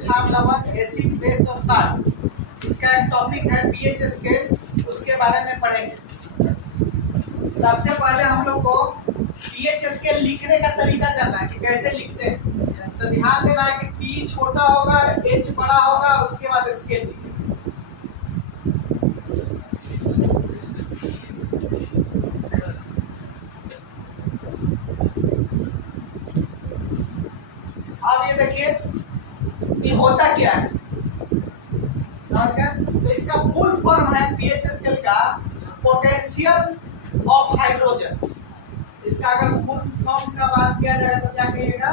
छाप लवण, acid, base और साल्ट। इसका एक टॉपिक है पीएच स्केल, उसके बारे में पढ़ेंगे। सबसे पहले हम लोग को पीएच स्केल लिखने का तरीका जानना है कि कैसे लिखते हैं। तो ध्यान देना है कि पी छोटा होगा, एच बड़ा होगा, उसके बाद स्केल लिखेंगे। अब ये देखिए ये होता क्या है, समझ गए? तो इसका फुल फॉर्म है पीएच स्केल का पोटेंशियल ऑफ हाइड्रोजन। इसका अगर फुल फॉर्म का बात किया जाए तो क्या कहिएगा?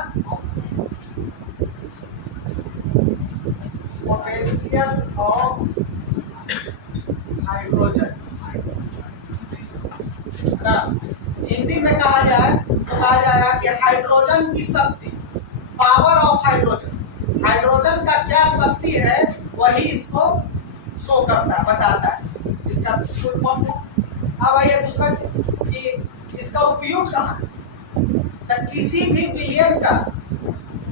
पोटेंशियल ऑफ हाइड्रोजन ना। हिंदी में कहा जाएगा कि हाइड्रोजन की शक्ति, पावर ऑफ हाइड्रोजन। हाइड्रोजन का क्या शक्ति है वही इसको शो करता है, बताता है। इसका फुल फॉर्म है। अब आइए दूसरा चीज कि इसका उपयोग कहाँ है। तो किसी भी विलयन का,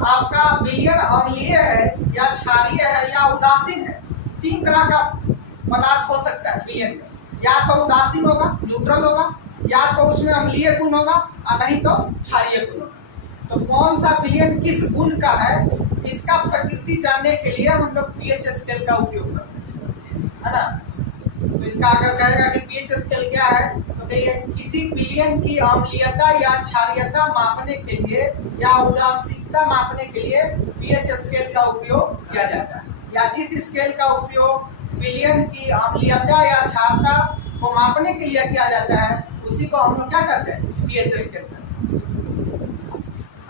आपका विलयन अम्लीय है या क्षारीय है या उदासीन है, तीन तरह का पदार्थ हो सकता है विलयन में। या तो उदासीन होगा, न्यूट्रल होगा, या तो उसमें अम्लीय गुण होगा और नहीं तो क्षारीय गुण होगा। तो कौन सा विलयन किस गुण का है, इसका प्रकृति जानने के लिए हम लोग पीएच स्केल का उपयोग करते हैं, है ना। तो इसका अगर कहेगा कि पीएच स्केल क्या है, तो कहिए किसी विलयन की अम्लीयता या क्षारीयता मापने के लिए या उदासीनता मापने के लिए पीएच स्केल का उपयोग किया जाता है। या जिस स्केल का उपयोग विलयन की अम्लीयता या क्षारता को मापने के लिए किया जाता है, उसी को हम लोग क्या करते हैं? पीएच स्केल करते हैं।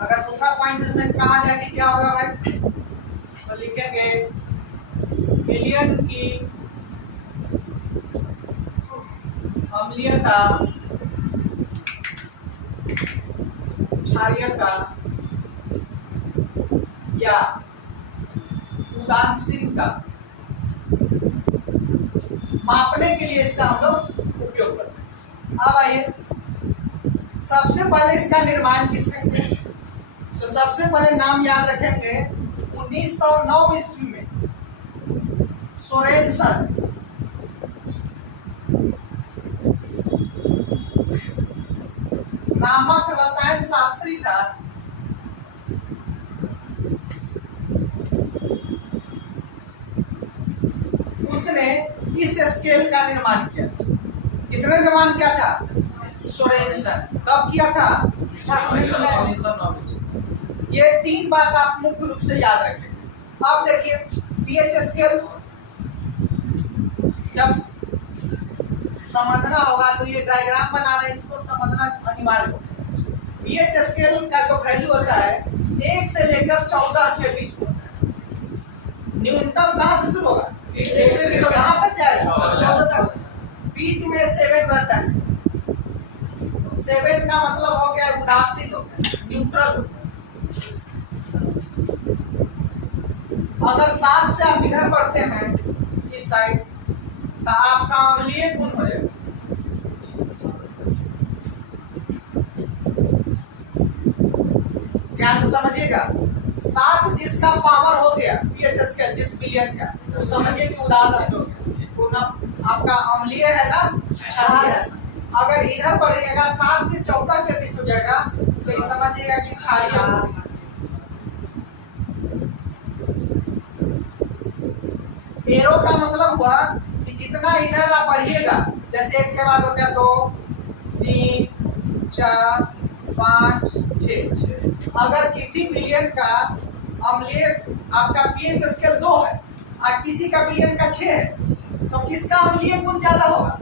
अगर दूसरा पॉइंट इसमें कहा जाए कि क्या होगा भाई, तो लिखेंगे विलयन की अम्लीयता, क्षारीयता या उदासीनता मापने के लिए इसका हम लोग उपयोग करते हैं। अब आइए सबसे पहले इसका निर्माण किसने किया? तो सबसे पहले नाम याद रखेंगे 1909 ईस्वी में सोरेनसन नामक रसायन शास्त्री था। उसने इस स्केल का निर्माण किया। किसने निर्माण किया था? सोरेनसन। कब किया था? 1909 ईस्वी। ये तीन बात आप मुख्य रूप से याद रखेंगे। अब देखिए पीएच स्केल जब समझना होगा तो ये डायग्राम बना रहे हैं, इसको समझना अनिवार्य होगा। पीएच स्केल का जो वैल्यू होता है 1 से लेकर 14 के बीच होता है। न्यूनतम कहाँ से शुरू होगा? 1 से तो कहाँ तक जाएगा? 14 तक। बीच में 7 रहता है। 7 का मतलब हो गया उदासीन, हो गया न्यूट्रल। अगर 7 से आप इधर बढ़ते हैं इस साइड, तो आपका अम्लीय गुण हो जाएगा। ध्यान से समझिएगा। 7 जिसका पावर हो गया पीएच स्केल जिस विलयन का, तो समझिए कि उदासीन हो गया, पूर्ण आपका अम्लीय है ना, क्षारीय है। अगर इधर बढ़िएगा 7 से 14 के बीच हो जाएगा, तो ये समझिएगा कि क्षारीय है। एरो का मतलब हुआ कि जितना इधर आप बढ़िएगा, जैसे 1 के बाद हो गया 2, 3, 4, 5, 6। अगर किसी विलयन का अम्लीय आपका पीएच स्केल 2 है और किसी का विलयन का 6 है, तो किसका अम्लीय गुण ज्यादा होगा?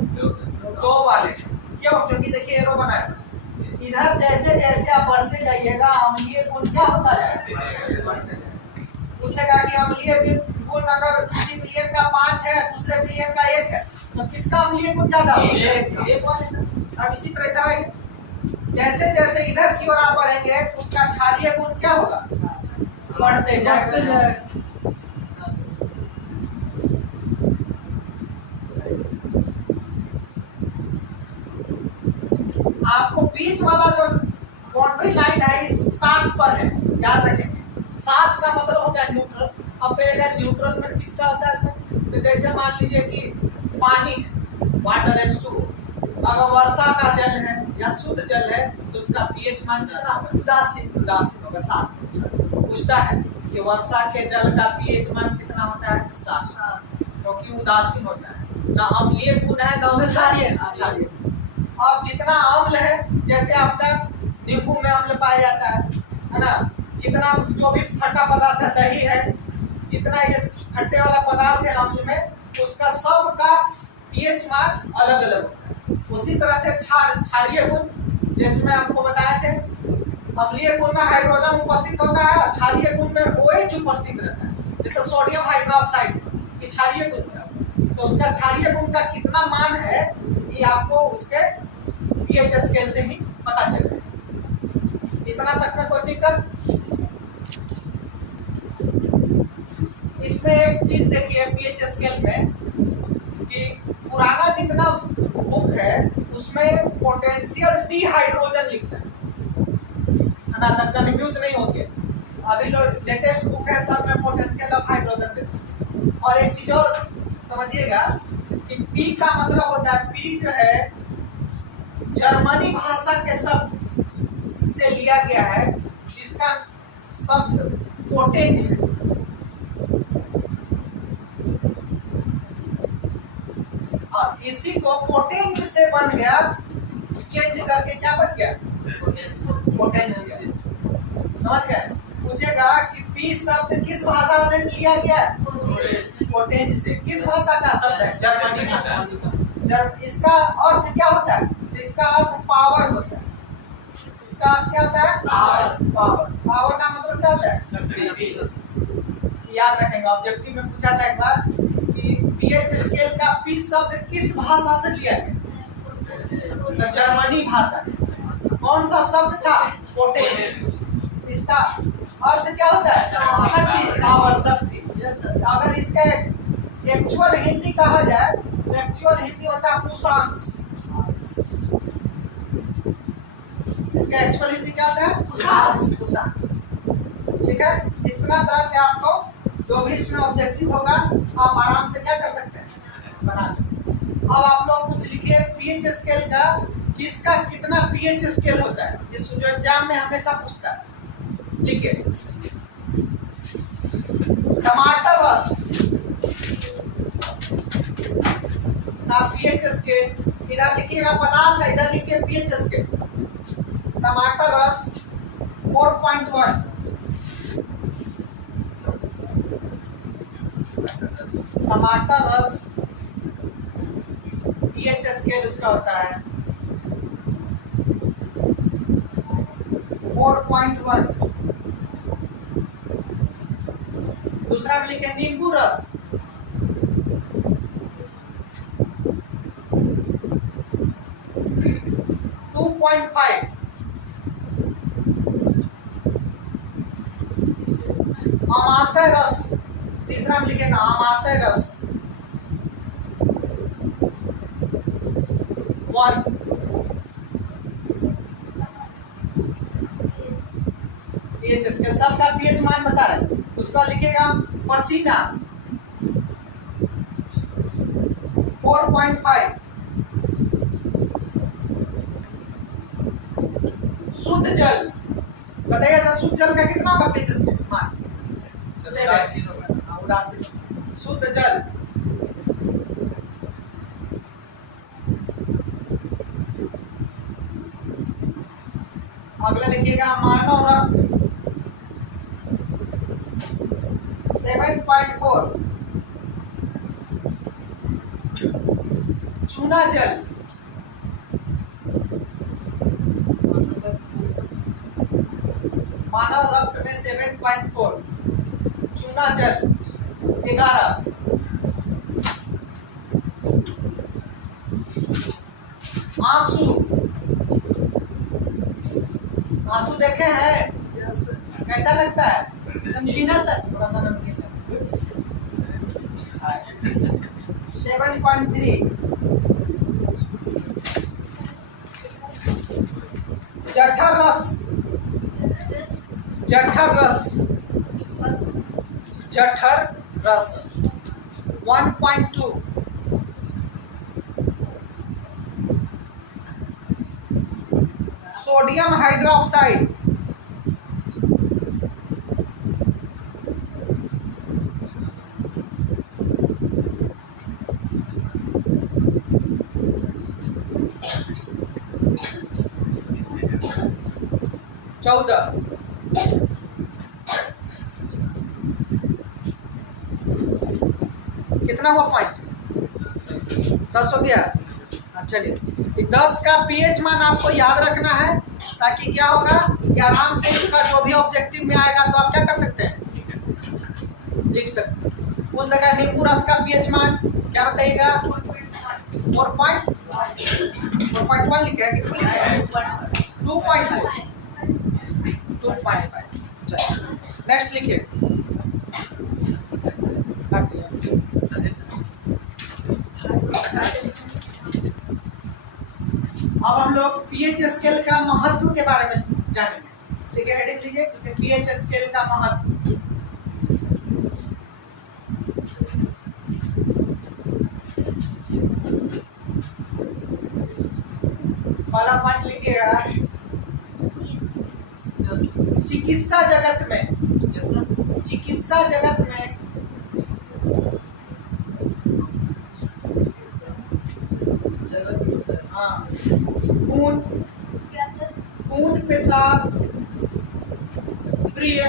2 वाले। क्यों? क्योंकि देखिए एरो बनाया, इधर जैसे जैसे आप बढ़ते जाइएगा अम्लीय गुण क्या होता जाएगा? पूछेगा कि अम्लीय गुण अगर किसी विलयन का 5 है, दूसरे विलयन का 1 है, तो किसका अम्लीय गुण ज्यादा होगा? 1 वाले। अब इसी प्रकार जैसे जैसे इधर की ओर आप बढ़ेंगे उसका क्षारीय गुण क्या होगा? बढ़ते जाएगा। आपको बीच वाला जो बाउंड्री लाइन है इस 7 पर है, याद रखेंगे। 7 का मतलब हो गया न्यूट्रल अब कहेगा न्यूट्रल में किसका होता है सर? तो जैसे मान लीजिए कि पानी, वाटर H2, अगर वर्षा का जल है या शुद्ध जल है तो उसका पीएच मान कितना होगा? उदासीन होगा 7। पूछता है कि वर्षा के जल का पीएच मान कितना होता है? 7, क्योंकि उदासीन होता है, ना अम्लीय गुण है ना क्षारीय। अब जितना अम्ल है, जैसे आपका नींबू में अम्ल पाया जाता है ना, जितना जो भी खट्टा पदार्थ है, दही है, जितना ये खट्टे वाला पदार्थ है अम्ल में, उसका सब का पीएच मान अलग अलग होता है। उसी तरह से क्षारीय गुण, जिसमें आपको बताए थे, अम्लीय गुण में हाइड्रोजन उपस्थित होता है, क्षारीय गुण में OH उपस्थित रहता है। जैसे सोडियम हाइड्रोक्साइड की क्षारीय गुण है, तो उसका क्षारीय गुण का कितना मान है ये आपको उसके पीएच स्केल से ही पता चलेगा। इतना तक में कोई दिक्कत? इसमें एक चीज देखिए पीएच स्केल में कि पुराना जितना बुक है उसमें पोटेंशियल डिहाइड्रोजन लिखता है ना, तब कंफ्यूज नहीं होंगे। अभी जो लेटेस्ट बुक है सब में पोटेंशियल ऑफ हाइड्रोजन देता है। और एक चीज और समझिएगा कि पी का मतलब होता है, पी जो है जर्मनी भाषा के शब्द से लिया गया है, जिसका शब्द पोटेंट है। और इसी को पोटेंट से बन गया, चेंज करके क्या बन गया? पोटेंशियल। समझ गए? पूछेगा कि पी शब्द किस भाषा से लिया गया है? पोटेंट से। किस भाषा का शब्द है? जर्मनी भाषा। इसका अर्थ क्या होता है? इसका अर्थ पावर होता है। इसका अर्थ क्या होता है? पावर। पावर का मतलब क्या होता है? याद रखेंगे, ऑब्जेक्टिव में पूछा था एक बार कि पीएच स्केल का पी शब्द किस भाषा से लिया गया? तो जर्मनी भाषा। कौन सा शब्द था? पोटेंट। इसका अर्थ क्या होता है? पावर, शक्ति। अगर इसका एक्चुअल हिंदी कहा जाए तो एक्चुअल हिंदी होता है कुशांश। इसका एक्चुअल हिंदी क्या होता है? कुशांश। ठीक है, इस तरह के आपको जो भी इसमें ऑब्जेक्टिव होगा आप आराम से क्या कर सकते हैं? बना सकते हैं। अब आप लोग कुछ लिखिए पीएच स्केल का, किसका कितना पीएच स्केल होता है, इस जो एग्जाम में हमेशा पूछता है। लिखिए टमाटर रस का पीएच स्केल, इधर लिखिएगा पदार्थ, इधर लिखिए पीएच स्केल। टमाटर रस 4.1, टमाटर रस पीएच स्केल उसका होता है 4.1। दूसरा में लिखे नींबू रस 2.5। आमाशय रस, तीसरा में लिखेगा आमाशय रस 1। पीएच स्केल सबका पीएच मान बता रहे हैं। उसका लिखेगा पसीना 4.5। शुद्ध जल बताइए था, शुद्ध जल का कितना होगा पीएच स्केल मान? उदासीन। शुद्ध जल अगला लिखिएगा मानव रक्त 7.4। चूना जल मानव रक्त में 7.4, चूना जल 11। आंसू, आंसू देखे हैं? कैसा लगता है? नमकीन है सर, थोड़ा सा नमकीन है। 7.3। जठर रस, जठर रस जठर रस 1.2 सोडियम हाइड्रोक्साइड 14 कितना हुआ पॉइंट 10 हो गया। चलिए 10 का पीएच मान आपको याद रखना है ताकि क्या होगा कि आराम से इसका जो भी ऑब्जेक्टिव में आएगा तो आप क्या कर सकते हैं लिख सकते हैं। उस जगह नींबू रस का पीएच मान क्या बताइएगा 4.1 लिखा है कि 2.4 2.5। नेक्स्ट लिखिए अब हम लोग पीएच स्केल का महत्व के बारे में जानेंगे। ठीक है, हेडिंग लीजिए पीएच स्केल का महत्व। पहला पॉइंट लिखिएगा चिकित्सा जगत में हाँ खून पेशाब प्रिय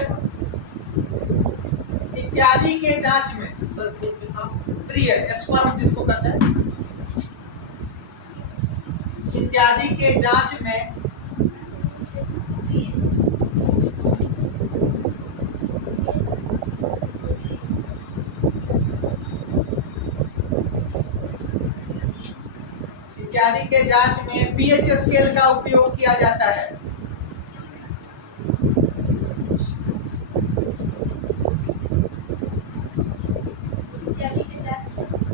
इत्यादि के जांच में प्रिय स्पर्म जिसको कहते हैं इत्यादि के जांच में पीएच स्केल का उपयोग किया जाता है।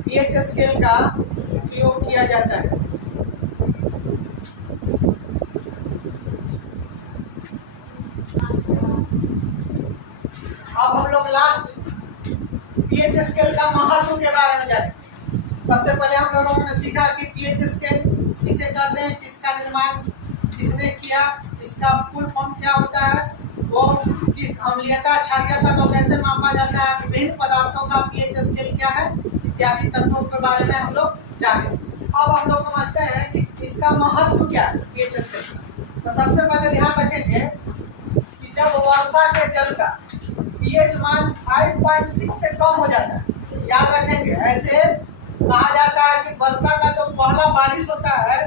पीएच स्केल का उपयोग किया जाता है। अब हम लोग लास्ट पीएच स्केल का महत्व के बारे में जानेंगे। सबसे पहले हम लोगों ने सीखा कि पीएच स्केल किसे कहते हैं, किसका निर्माण किसने किया, इसका फुल फॉर्म क्या होता है, वो किस अम्लीयता क्षारीयता को कैसे मापा जाता है, विभिन्न पदार्थों का पीएच स्केल क्या है इत्यादि तत्वों के बारे में हम लोग जाने। अब हम लोग समझते हैं कि इसका महत्व क्या है पीएच स्केल का। तो सबसे पहले ध्यान रखेंगे कि जब वर्षा के जल का पीएच मान 5.6 से कम हो जाता है, याद रखेंगे ऐसे कहा जाता है कि वर्षा का जो पहला बारिश होता है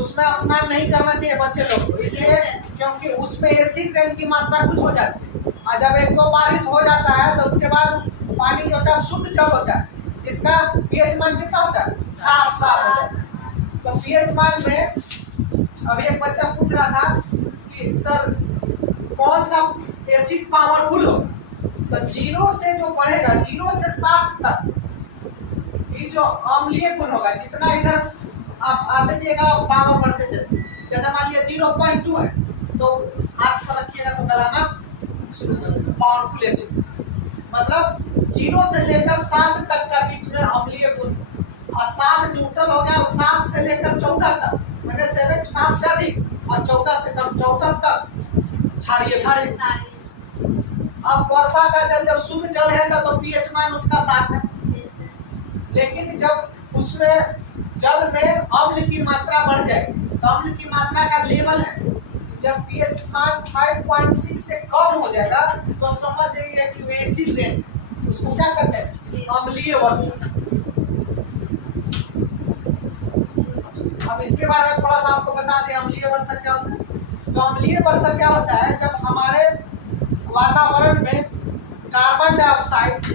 उसमें स्नान नहीं करना चाहिए बच्चे लोग को, इसलिए क्योंकि उसमें एसिड रेन की मात्रा कुछ हो जाती है और जब एक दो बारिश हो जाता है तो उसके बाद पानी जो होता है शुद्ध जल होता है जिसका पीएच मान कितना होता है 7 होता है। तो पीएच मान में अभी एक बच्चा पूछ रहा था कि सर कौन सा एसिड पावरफुल होगा, तो 0 से जो बढ़ेगा 0 से 7 तक ये जो अम्लीय गुण होगा जितना इधर आप आते जाएगा पावर बढ़ते चले। जैसे मान लिया 0.2 है तो हाथ पर रखिएगा तो गलाना पावरफुल एसिड, मतलब 0 से लेकर 7 तक का बीच में अम्लीय गुण और 7 न्यूट्रल हो गया और 7 से लेकर 14 तक मैंने 7 से अधिक और 14 से कम 14 तक क्षारीय। अब वर्षा का जल जब शुद्ध जल है तो पीएच मान उसका 7 है, लेकिन जब उसमें जल में अम्ल की मात्रा बढ़ जाएगी तो अम्ल की मात्रा का लेवल है जब पीएच मान 5.6 से कम हो जाएगा तो समझ जाइए कि एसिड रेन, उसको क्या कहते हैं अम्लीय वर्षा। अब इसके बारे में थोड़ा सा आपको बता दें अम्लीय वर्षा क्या होता है। तो अम्लीय वर्षा क्या होता है जब हमारे वातावरण में कार्बन डाइऑक्साइड,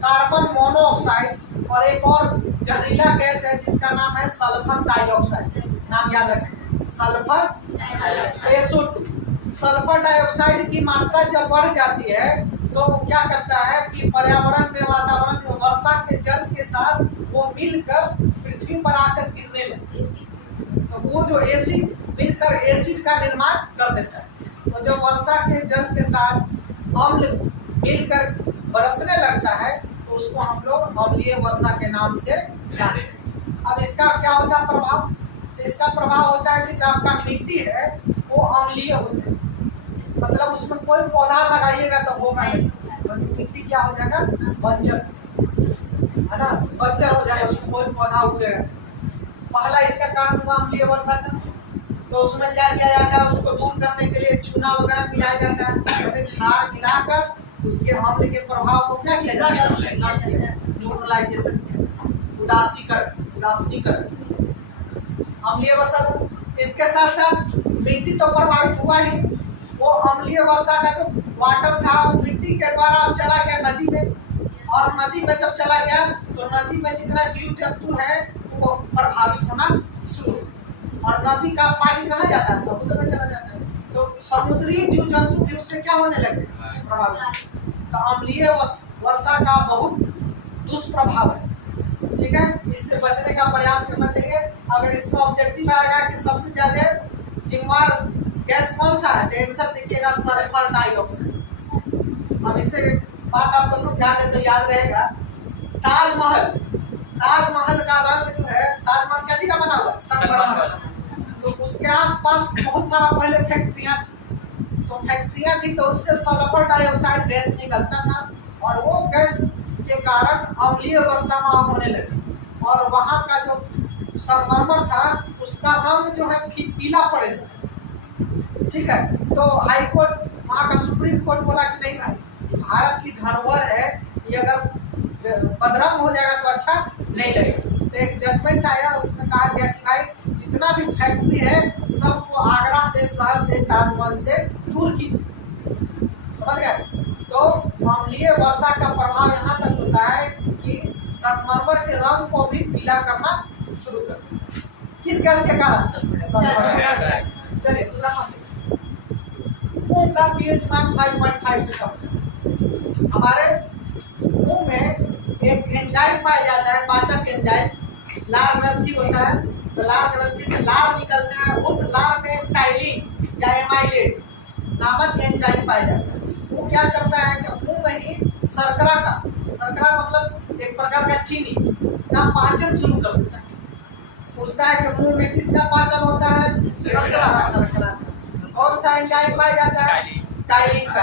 कार्बन मोनोऑक्साइड और एक और जहरीला गैस है जिसका नाम है सल्फर डाइऑक्साइड, नाम याद रखें सल्फर SO2। सल्फर डाइऑक्साइड की मात्रा जब बढ़ जाती है तो क्या करता है कि पर्यावरण में वातावरण में वर्षा के जल के साथ वो मिलकर पृथ्वी पर आकर गिरने लगती है, तो वो जो एसिड मिलकर एसिड का निर्माण कर देता है। तो जब वर्षा के जल के साथ अम्ल मिलकर बरसने लगता है तो उसको हम लोग अम्लीय वर्षा के नाम से जानते हैं। अब इसका क्या होता है प्रभाव? इसका प्रभाव होता है कि जो आपका मिट्टी है वो अम्लीय हो जाए, मतलब उसमें कोई पौधा लगाइएगा तो होगा नहीं, मिट्टी क्या हो जाएगा? बंजर, है ना, बंजर हो जाएगा, उसमें कोई पौधा उगेगा। पहला इसका कारण हुआ अम्लीय वर्षा का, तो उसमें क्या किया जाता है? उसको दूर करने के लिए चूना वगैरह मिलाया जाता है, छार मिलाकर उसके अम्ल के प्रभाव को क्या किया जाता है? नष्ट किया, न्यूट्रलाइजेशन किया, उदासीनीकरण अम्लीय वर्षा। इसके साथ साथ मिट्टी तो प्रभावित हुआ ही, वो अम्लीय वर्षा का जो वाटर था वो मिट्टी के द्वारा चला गया नदी में, और नदी में जब चला गया तो नदी में जितना जीव जंतु है वो प्रभावित होना शुरू हुआ, और नदी का पानी कहाँ जाता है? समुद्र में चला जाता है, तो समुद्री जीव जंतु भी उससे क्या होने लगे? प्रभावित। तो अम्लीय वर्षा का बहुत दुष्प्रभाव है, ठीक है, इससे बचने का प्रयास करना चाहिए। अगर इसका ऑब्जेक्टिव आएगा कि सबसे ज्यादा जिम्मेवार गैस कौन सा है, तो आंसर देखिएगा सल्फर डाइऑक्साइड। अब इससे बात आपको समझा दे तो याद रहेगा, ताजमहल का रंग जो है, ताजमहल क्या चीज का बना हुआ है? संगमरमर। तो उसके आसपास बहुत सारा पहले फैक्ट्रियां थी, तो फैक्ट्रियां थी तो उससे सल्फर डाइऑक्साइड गैस निकलता था, और वो गैस के कारण अम्लीय वर्षा वहां होने लगी, और वहां का जो संगमरमर था उसका रंग जो है पीला पड़े लगा, ठीक है। तो हाई कोर्ट, वहां का सुप्रीम कोर्ट बोला कि नहीं भाई, भारत की धरोहर है, ये अगर बदरंग हो जाएगा तो अच्छा नहीं लगेगा। तो एक जजमेंट आया, उसमें कहा गया कि भाई जितना भी फैक्ट्री है सबको आगरा से, शहर से, ताजमहल से दूर कीजिए, समझ गए। तो अम्लीय वर्षा का प्रभाव यहाँ तक होता है कि संगमरमर के रंग को भी पीला करना शुरू कर दिया। किस गैस के कारण? चलिए दूसरा मुंह का पीएच मान 5.5 से कम। हमारे मुंह में एक एंजाइम पाया जाता है, पाचक एंजाइम, लार ग्रंथि होता है, तो लार ग्रंथि से लार निकलता है, उस लार में टाइलिन या एमाइलेज नामक एंजाइम पाया जाता है। वो क्या करता है कि मुंह में ही शर्करा मतलब एक प्रकार का चीनी का पाचन शुरू कर देता है। पूछता है कि मुंह में किसका पाचन होता है? शर्करा। कौन सा एंजाइम पाया जाता है? टाइलिन का।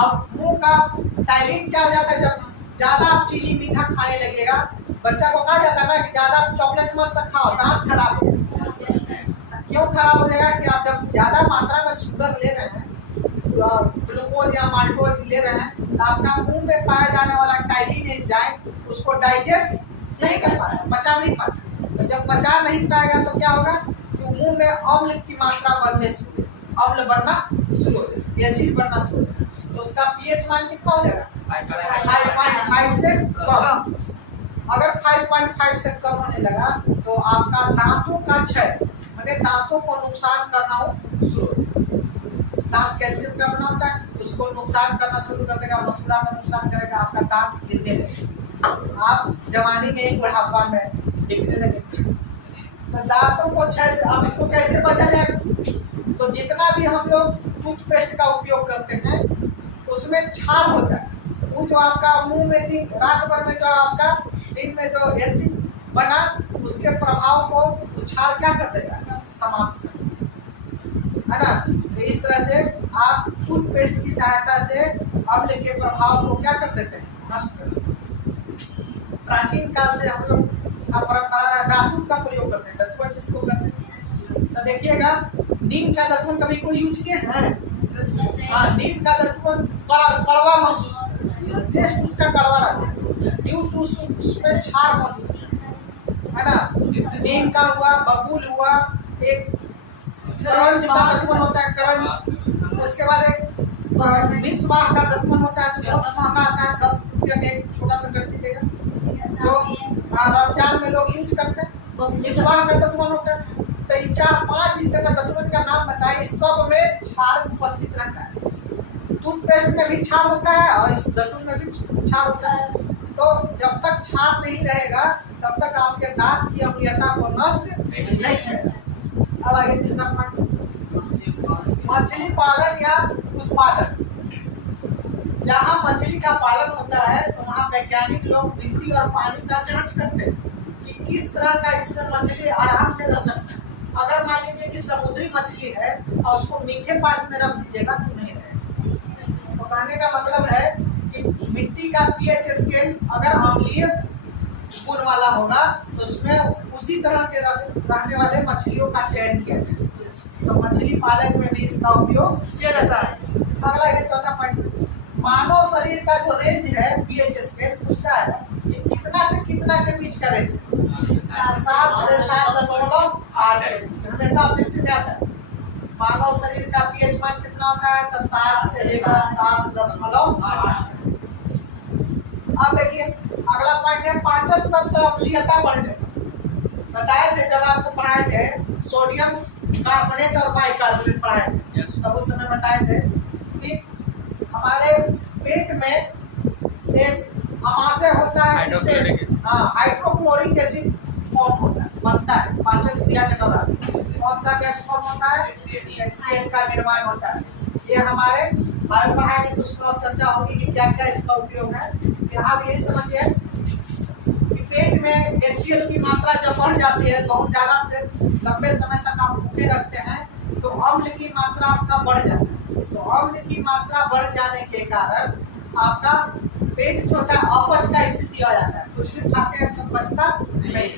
अब मुंह का टाइलिन क्या हो जाता है? जब ज्यादा आप चीनी मीठा खाने लगेगा, बच्चा को कहा जाता है ना कि ज्यादा चॉकलेट मत खाओ, दांत खराब हो जाएगा। क्यों खराब हो जाएगा? कि आप जब ज्यादा मात्रा में शुगर ले रहे हैं, ग्लूकोज या माल्टोज ले रहे हैं, तो आपका मुंह में पाया जाने वाला टाइलिन एंजाइम उसको डाइजेस्ट नहीं कर पाता, पचा नहीं पाता। तो जब पचा नहीं पाएगा तो क्या होगा? तो मुंह में अम्ल की मात्रा बढ़ने शुरू, अम्ल बनना शुरू हो जाएगा, एसिड बनना शुरू हो जाएगा। तो उसका पीएच मान कितना हो जाएगा? 5.5 से कम। अगर 5.5 से कम होने लगा तो आपका दांतों का क्षय, माने दांतों को नुकसान करना शुरू हो जाएगा। दांत कैल्शियम का बना होता है, उसको नुकसान करना शुरू कर देगा, मसूड़ा में नुकसान करेगा, आपका दांत गिरने लगेगा, आप जवानी में ही बुढ़ापा में गिरने लगेगा। तो दांतों को क्षय से, अब इसको कैसे बचा जाएगा? तो जितना भी हम लोग टूथपेस्ट का उपयोग करते हैं उसमें छाल होता है, वो जो आपका मुंह में दिन रात भर में जो आपका दिन में जो एसिड बना, उसके प्रभाव को वो छाल क्या कर देता है? समाप्त कर, है ना। तो इस तरह से आप टूथपेस्ट की सहायता से अम्ल के प्रभाव को क्या कर देते हैं? नष्ट कर देते हैं। प्राचीन काल से हम लोग परंपरा दातुन का प्रयोग करते हैं, दतवन जिसको कहते हैं। तो देखिएगा, नीम का दतवन कभी कोई यूज किया है? हाँ, नीम का दतवन कड़वा महसूस, टेस्ट उसका कड़वा रहता है, यूज उसमें छार मौजूद है ना। नीम का हुआ, बबूल हुआ, एक करंज का दतवन होता है, करंज। उसके बाद एक मिसवाह का दतवन होता है, जो बहुत महंगा आता है, 10 रुपया का एक छोटा सा गट्टी देगा, जो रमजान में लोग यूज करते हैं। मिसवाह का दतवन होता है। तो ये 4-5 लीटर का दतवन का नाम बताइए, सब में छार उपस्थित रहता है। टूथपेस्ट में भी छार होता है और इस दतवन में भी छार होता है। तो जब तक छार नहीं रहेगा तब तक आपके दांत की अम्लीयता को नष्ट नहीं करेगा। अब आगे तीसरा पॉइंट, मछली पालन या उत्पादन। जहाँ मछली का पालन होता है तो वहाँ वैज्ञानिक लोग मिट्टी और पानी का जांच करते हैं कि किस तरह का इसमें मछली आराम से रह सकता है। अगर मान लीजिए कि समुद्री मछली है और उसको मीठे पानी में रख दीजिएगा तो नहीं रहेगा। तो कहने का मतलब है कि मिट्टी का पीएच स्केल अगर अम्लीय गुण वाला होगा तो उसमें उसी तरह के रहने वाले मछलियों का चयन किया जाए। तो मछली पालन में भी इसका उपयोग किया जाता है। अगला है चौथा पॉइंट, मानव शरीर का जो रेंज है पीएच स्केल पूछता है कि कितना से कितना के बीच का रेंज, 7 से 7.8 हमेशा ऑब्जेक्टिव में आता है। मानव शरीर का पीएच मान कितना होता है तो 7 से लेकर 7.8। अब देखिए अगला पॉइंट है पाचन तंत्र अम्लीयता बढ़ने। बताए थे जब आपको पढ़ाए थे सोडियम कार्बोनेट और बाइकार्बोनेट पढ़ाए थे, तब उस समय बताए थे कि हमारे पेट में एक अमाशय होता है जिससे हाइड्रोक्लोरिक एसिड फॉर्म होता है, बनता है पाचन क्रिया के दौरान। कौन सा गैस फॉर्म होता है? HCl का निर्माण होता है। ये हमारे बायो पढ़ाई में कुछ और चर्चा होगी कि क्या क्या इसका उपयोग है। फिलहाल यही समझिए कि पेट में HCl की मात्रा जब बढ़ जाती है, बहुत ज्यादा लंबे समय तक आप भूखे रखते हैं तो अम्ल की मात्रा आपका बढ़ जाता है। तो अम्ल की मात्रा बढ़ जाने के कारण आपका पेट जो होता है अपच का स्थिति आ जाता है, कुछ भी खाते हैं तो पचता नहीं।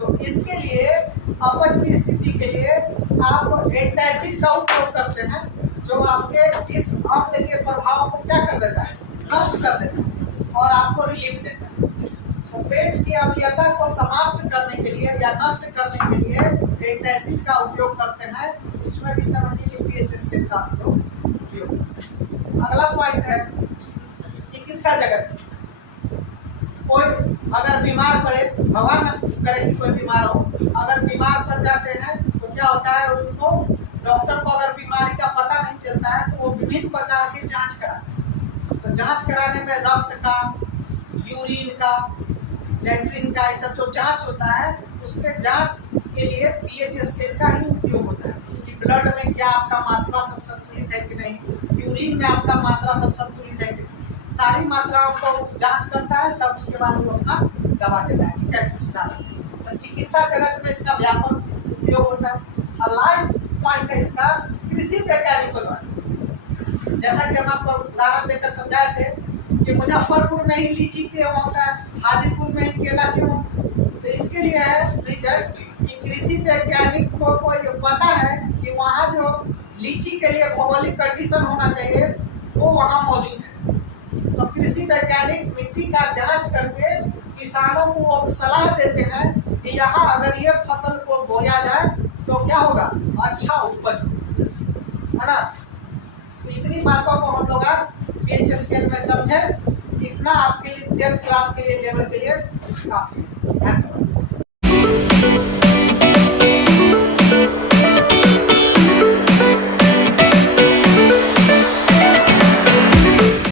तो इसके लिए अपच की स्थिति के लिए आप एंटासिड का उपयोग करते हैं जो आपके इस अम्ल के प्रभाव को क्या कर देता है, नष्ट कर देता है और आपको रिलीफ देता है। तो पेट की अम्लीयता को समाप्त करने के लिए या नष्ट करने के लिए एंटासिड का उपयोग करते हैं। उसमें भी समझिए कि पीएच स्केल का उपयोग। अगला पॉइंट है चिकित्सा जगत। कोई अगर बीमार पड़े, भगवान न करे कि कोई बीमार हो, अगर बीमार पड़ जाते हैं तो क्या होता है, उनको डॉक्टर को अगर बीमारी का पता नहीं चलता है तो वो विभिन्न प्रकार की जांच कराते हैं। तो जांच कराने में रक्त का, यूरिन का, लैट्रिन का, ये सब जो जांच होता है उसके जांच के लिए पीएच स्केल का ही उपयोग होता है कि ब्लड में क्या आपका मात्रा सब संतुलित है कि नहीं, यूरिन में आपका मात्रा सब संतुलित है कि नहीं, सारी मात्राओं को जांच करता है, तब उसके बाद वो अपना दवा देता है कि कैसे सुधार। तो चिकित्सा जगत में इसका व्यापक उपयोग होता है। और लास्ट पॉइंट है इसका कृषि वैज्ञानिकों द्वारा। जैसा कि हम आपको उदाहरण देकर समझाए थे कि मुजफ्फरपुर में ही लीची क्यों होता है, हाजीपुर में ही केला क्यों, तो इसके लिए है रिजल्ट कि कृषि वैज्ञानिक को ये पता है कि वहाँ जो लीची के लिए भौगोलिक कंडीशन होना चाहिए वो वहाँ मौजूद है। तो कृषि वैज्ञानिक मिट्टी का जांच करके किसानों को सलाह देते हैं कि यहाँ अगर ये फसल को बोया जाए तो क्या होगा, अच्छा उपज है ना। तो इतनी बातों को हम लोग आज पीएच स्केल में समझे। इतना आपके लिए 10th क्लास के लिए लेवल के लिए काफी है।